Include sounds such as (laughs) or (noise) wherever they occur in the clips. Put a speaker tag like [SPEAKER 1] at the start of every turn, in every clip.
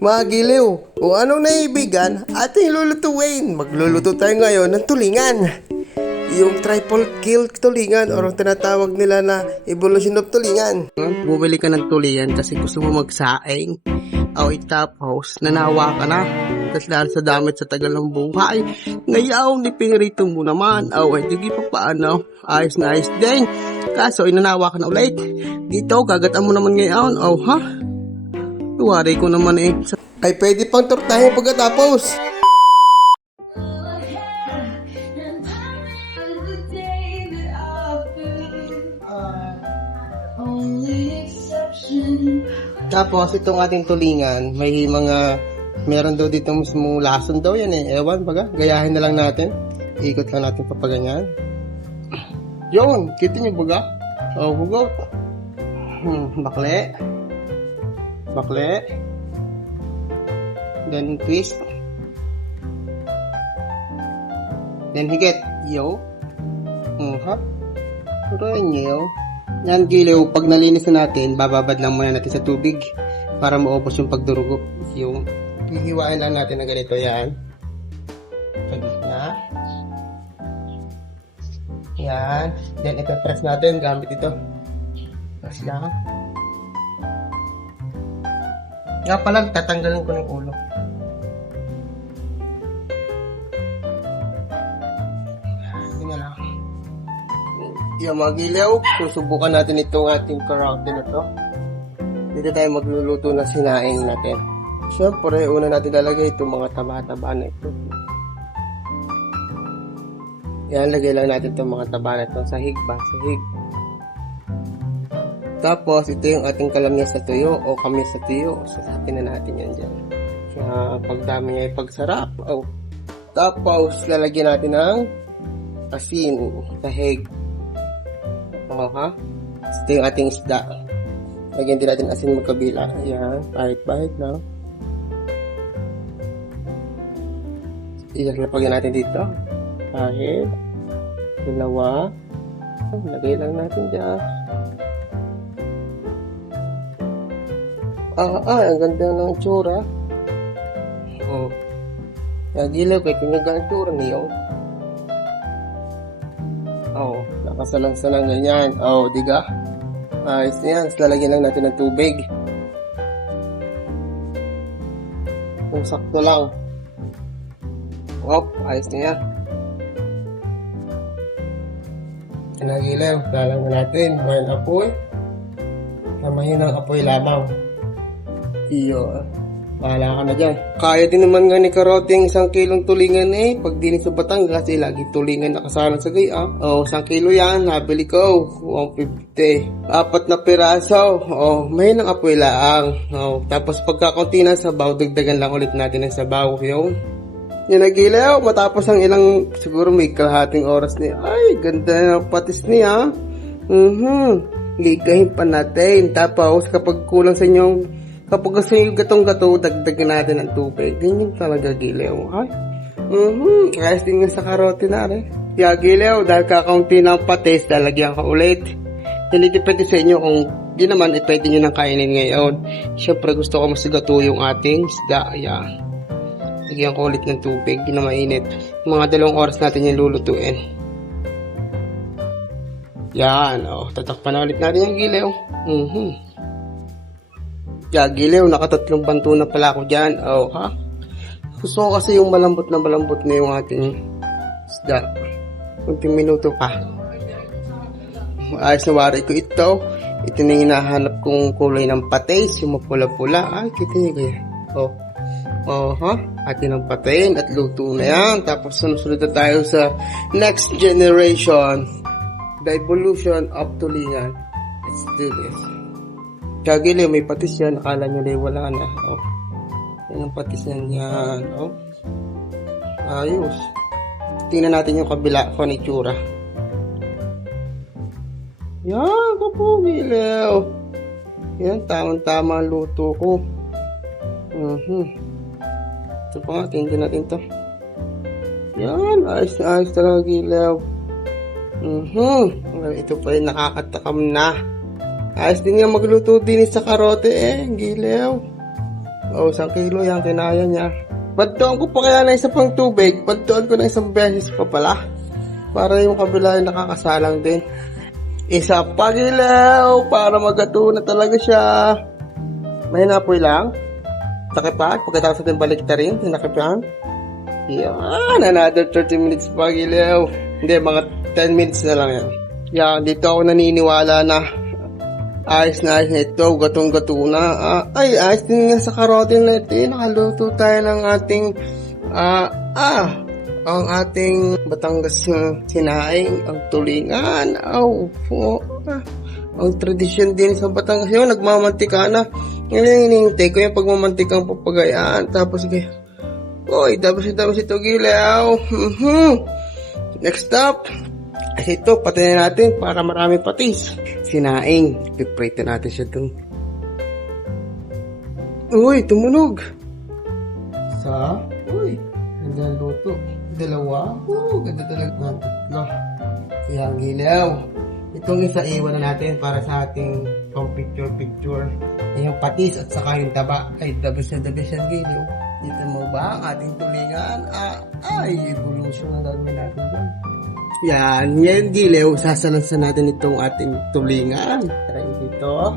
[SPEAKER 1] Mga giliw, kung anong naibigan, ating lulutuin. Magluluto tayo ngayon ng tulingan. Yung triple kill tulingan or ang tinatawag nila na evolution of tulingan. Bumili ka ng tulingan kasi gusto mo magsaing. O itapos, nanawa ka na. Tapos dahil sa damit sa tagal ng buhay, ngayaw ni pingrito mo naman. O, eh, di pa paano. Ayos na ayos din. Kaso, inanawa ka na ulit. Dito, gagataan mo naman ngayon. O, ha? Tuwari ko naman eh. Ay, pwede pang tortahin pagkatapos. Tapos, itong ating tulingan, may mga, meron daw dito mismo lason daw yan eh. Ewan, baga, gayahin na lang natin. Ikot lang natin papaganyan. Yun, kita niyo baga? Oh, hugot. Hmm, bakle. Bakle. Then twist. Then higit. Yo. Hmm, ha? Turuan niyo. Yan, giliw. Pag nalinis na natin, bababad lang muna natin sa tubig para maubos yung pagdurugo. Yung hihiwain lang natin na ganito yan. Sa gitna. Yan. Then, ito natin gamit ito. Press lang. Nga pala, tatanggalin ko ng ulo. Yung mga gilaw, susubukan natin itong ating karote na to. Dito tayo magluluto ng sinaing natin. Siyempre, una natin lalagay itong mga taba-taba na ito. Yan, lagay lang natin itong mga taba na ito. Sahig ba? Sahig. Tapos, ito yung ating kalamya sa tuyo o kami sa tuyo. Sasatin na natin yan dyan. Kaya, pagdami niya ay pagsarap. Oh. Tapos, lalagyan natin ng asin, sahig. Oo, ha? Ito yung ating isda. Lagyan din natin asin magkabila. Ayan, pahit-pahit na. Ilalapagyan natin dito. Pahit. Dalawa. Lagay lang natin dyan. Ah, ah, ang ganda ng tsura. Oh. Nagilaw kay tinaga ang tsura niyo. Oh, nakasalang-salang ganyan. Oh, diga. Ayos na yan. Lalagyan lang natin ng tubig. Kung sakto lang. Op, ayos na yan. Nagilaw. Lalang na natin. May apoy. Samahin ang apoy lamang. Iyo. Bahala ka na dyan. Kaya din naman nga ni Karoting isang kilong tulingan eh. Pag dinis sa Batangas eh, lagi tulingan nakasama sa gaya. Oh, isang kilo yan. Nabili ko. 150. Apat na piraso. Oh, may nang apoy laang. Oh, tapos pagkakunti ng sabaw, dagdagan lang ulit natin ng sabaw. Yung yan nagilaw. Matapos ang ilang, siguro may kalahating oras niya. Ay, ganda ng patis niya. Mhm. Ligahin pa natin. Tapos kapag kulang sa inyong Kapag gusto yung gatong-gato, dagdagan natin ng tubig. Ganyan talaga gilew. Ay. Mhm. Ayos din sa karote na rin. Kaya gilew, dahil kakaunti ng patis, lalagyan ka ulit. Hindi depende sa inyo kung di naman, eh, pwede nyo nang kainin ngayon. Siyempre, gusto ko mas gato yung ating isda. Ayan. Lagyan ko ulit ng tubig, di na mainit. Mga dalawang oras natin yung lulutuin. Yan, oh. Tatakpan na ulit natin yung gilew. Mhm. Gagiliw, nakatatlong banto na pala ako dyan. Oh, ha? Gusto ko kasi yung malambot na malambot na yung ating isda. Kunting minuto pa. Ayos na wari ko ito. Ito na yung hinahanap kong kulay ng patis, yung mapula-pula. Ay, kita niyo kaya. Oh. Oh, ha? Atin ang patayin at luto na yan. Tapos sunod-sunod na tayo sa next generation. The evolution of tulingan. Let's do this. Kagili, may patis yan. Akala nyo na wala na. Oh. Yan ang patis yan. Yan. Oh. Ayos. Tingnan natin yung kabila ko ni Tsura. Yan. Yan, tamang-tama ang luto ko. Mhm. Ito pa nga, tingnan natin to. Yan, ayos na ayos talaga gilaw. Mhm. Ito pa yung nakakatakam na. Ayos din nga magluto din sa karote eh, gilaw. O, isang kilo yan, kinaya niya. Pantuan ko pa kaya na isa pang tubig. Pantuan ko na isang beses pa pala. Para yung kabila ay nakakasalang din. Isa pa gilaw para magato na talaga siya. May napoy lang. Takipan, pagkatapos natin balik na rin, tinakipan. Yan, another 30 minutes pa gilaw. Hindi, mga 10 minutes na lang yan. Yan, dito ako naniniwala na ayos na ayos na ito, gatong gato na. Ah, ay, ayos din nga sa karotin na ito. eh. Nakaluto tayo ng ating, ah, ah, ang ating Batangas na sinaing, ang tulingan. Aw, po. Ah, ang tradisyon din sa Batangas yun, nagmamantika na. Ngayon, hinihintay ko yung pagmamantikang papagayaan. Tapos, kaya, Uy, tapos tapos ito gilaw. Mhm. Next. Kasi ito, patayin natin para marami patis. Sinaing. Piprito natin siya dun. Uy, tumunog. Sa? Uy, ganda ng luto. Dalawa? Oo, ganda talaga ng tatlo. Yan, gilaw. Itong isa iwan na natin para sa ating pang picture-picture. Yung patis at saka yung taba. Ay, dabis na dabis yan, gilaw. Dito mo ba ang ating tulingan? Ah, ay, evolution na gagawin natin dyan. Yan, yan gilaw. Sasalansan natin itong ating tulingan. Try dito.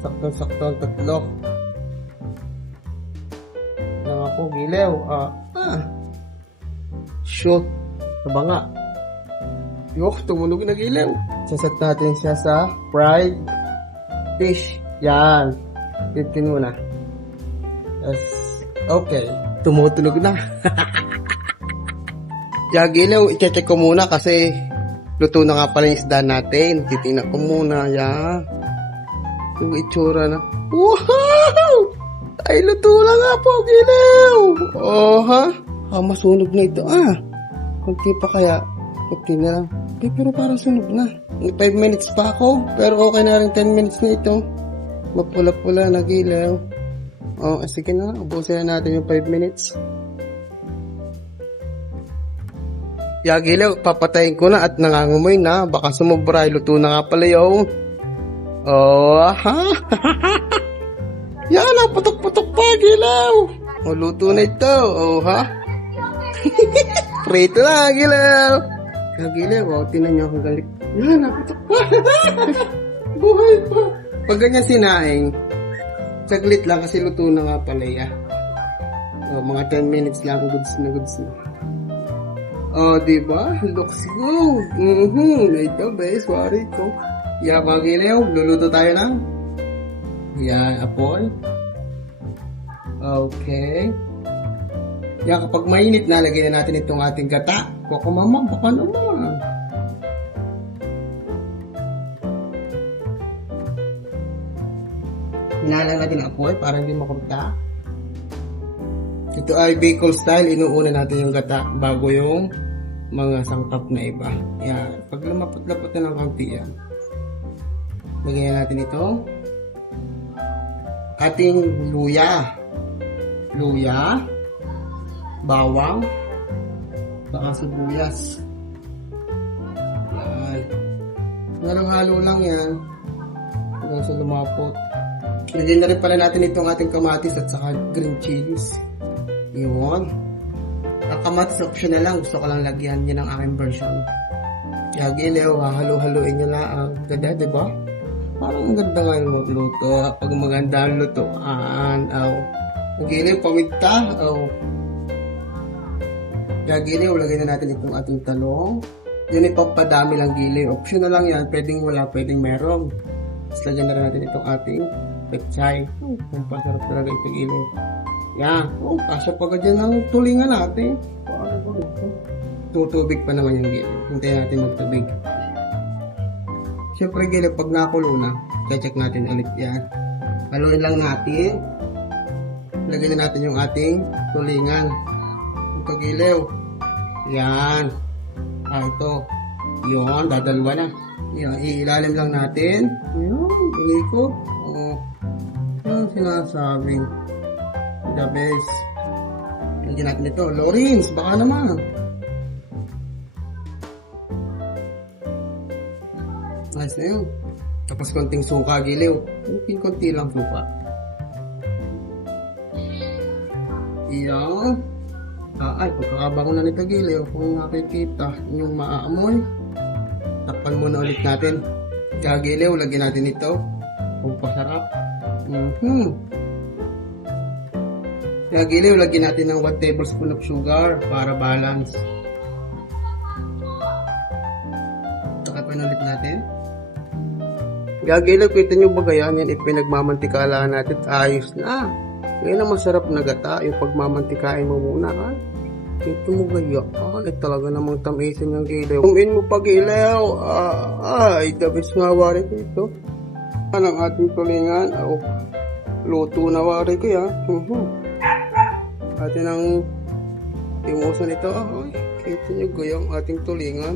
[SPEAKER 1] Sakto-sakto ang tatlo. Lang ako, gilaw. Ah, ah. Shoot. Aba nga. Yok, tumunog na gilaw. Sasat natin siya sa fried fish. Yan. 15 muna. Yes. Okay. Tumutunog na. (laughs) Yagilaw, i-check ko muna kasi luto na nga pala yung isda natin. Titingnan ko muna. Yan. Yung itsura na. Wow! Ay, luto na nga po, gilaw. Oh, ha? Ah, masunog na ito. Ah, kunti pa kaya. Kunti na lang. Eh, pero parang sunog na. 5 minutes pa ako. Pero okay na rin 10 minutes na ito. Mapula-pula na gilaw. Oh, sige na. Ubusin na natin yung 5 minutes. Yagilaw, papatayin ko na at nangangamoy na. Baka sumubra, luto na nga pala yung... Oh, ha? (laughs) Yan, ang putok-putok pa, gilaw. O, luto na ito. Oh, ha? (laughs) Prito na, gilaw. Kagilaw, oh, tinan niyo akong galit. Yan, naputok pa. (laughs) Buhay pa. Pag ganyan sinaing, saglit lang kasi luto na nga pala ya. Oh, mga 10 minutes lang, goods na goods na. Oh, di ba? Looks good. Mhm. Ito, bes, wari ko. Yeah, mga gilaw, luluto tayo ng yan, apoy. Okay. Yan, kapag mainit na, lagyan na natin itong ating gata. Koko mama, baka naman. Hinalang natin ang apoy para hindi makumta. Ito ay Bicol style. Inuuna natin yung gata bago yung mga sangkap na iba. Yan. Pag lumapot-lapot na ng kaunti yan. Lagyan natin ito. Ating luya. Luya. Bawang. Baka sibuyas. Yan. Ngalang halo lang yan. Hanggang sa lumapot. Lagyan na rin pala natin itong ating kamatis at saka green chilies. Yun. Ang kamatis optional lang. Gusto ko lang lagyan. Yan ang aking version. Yagilew, hahalo-haluin nyo lang. Ganda, di ba? Parang ang ganda nga yung magluto. Pag maganda ang lutoan. Aw. Yagilew, pamigta. Aw. Yagilew, lagay na natin itong ating talong. Yun ipapadami lang giliw. Optional lang yan. Pwedeng wala, pwedeng meron. Tapos lagyan na natin itong ating pechay. Oh, ang pasarap talaga ito giliw. Yan. Oh, kasya pa dyan ang tulingan natin. Paano ba ito? Tutubig pa naman yung gilid. Hintayin natin magtubig. Siyempre gilid, pag nakulo na, check natin ulit yan. Haluin lang natin. Lagyan na natin yung ating tulingan. Ito giliw. Yan. Ah, ito. Yun, dadalwa na. Yan, iilalim lang natin. Yan, inikot. Oh. Yan sinasabing the best. Lagyan natin ito. Lawrence, baka naman. Nice na yun. Tapos konting suka giliw. Konting konti lang suka. Iyan. Ah, ay, pagkakabangon na ni Tagiliw, kung nakikita yung maaamoy, takpan muna ulit natin. Kagiliw, lagyan natin ito. Kung pasarap. Mm-hmm. Kagiliw, lagyan natin ng 1 tablespoon of sugar para balance. Takpan ulit natin. Gagiliw, kita nyo ba kaya yan ipinagmamantikalaan natin ayos na. Ngayon ang masarap na gata, yung pagmamantikain mo muna ha. Ito mo gaya, ah, ay talaga namang tamisin ng gilaw. Kumin mo pag ilaw, ah, ay, the best nga wari ko ito. Yan ang ating tulingan, oh, luto na wari ko ya. Uh-huh. Atin ang timusan ito, ah, ay, kita nyo gaya ang ating tulingan.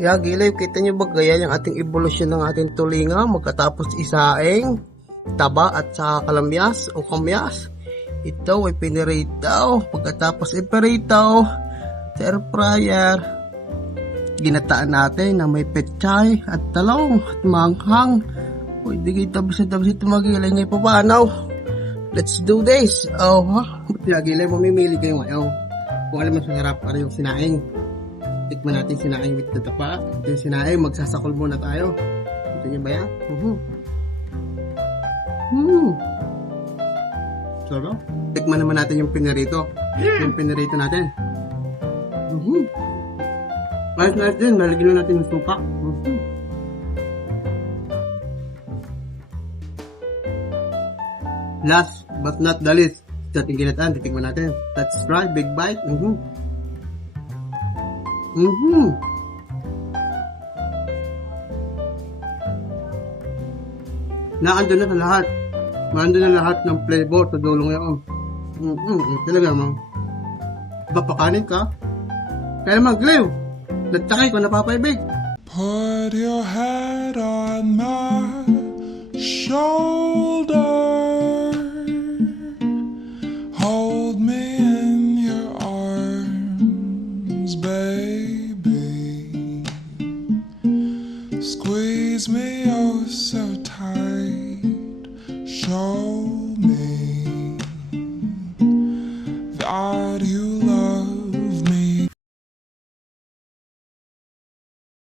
[SPEAKER 1] Ya, gilaw, kita nyo ba gaya yung ating evolusyon ng ating tulinga magkatapos isaing, taba at sa kalamyas o kamyas. Ito ay piniritaw. Pagkatapos ipiritaw sa air fryer, ginataan natin na may petchay at talong at manghang. Pwede kayo tabis na tabis ito magilay ngayon papanaw. Let's do this. Oh, ha? Pinagilay, mamimili kayo ngayon. Kung alam mo sarap, para yung sinaing. Tikman natin sinaing with the tapa. Ito yung sinaing, magsasakol muna tayo. Ito niyo ba yan? Uh-huh. Hmm. Sarap. Tikman naman natin yung pinarito. Yung pinarito natin. Mhm. Ayos na natin. Lalagyan na natin yung suka. Last but not the least, sa ating ginataan, titikman natin. Let's try. Big bite. Mhm. Mhm. Naandun na sa lahat. Nandun na lahat ng flavor sa dulong yun. Mm-mm, talaga mo. Papakanin ka. Kaya mag-live. Nagtakay ko napapaibig.
[SPEAKER 2] Put your head on my shoulder.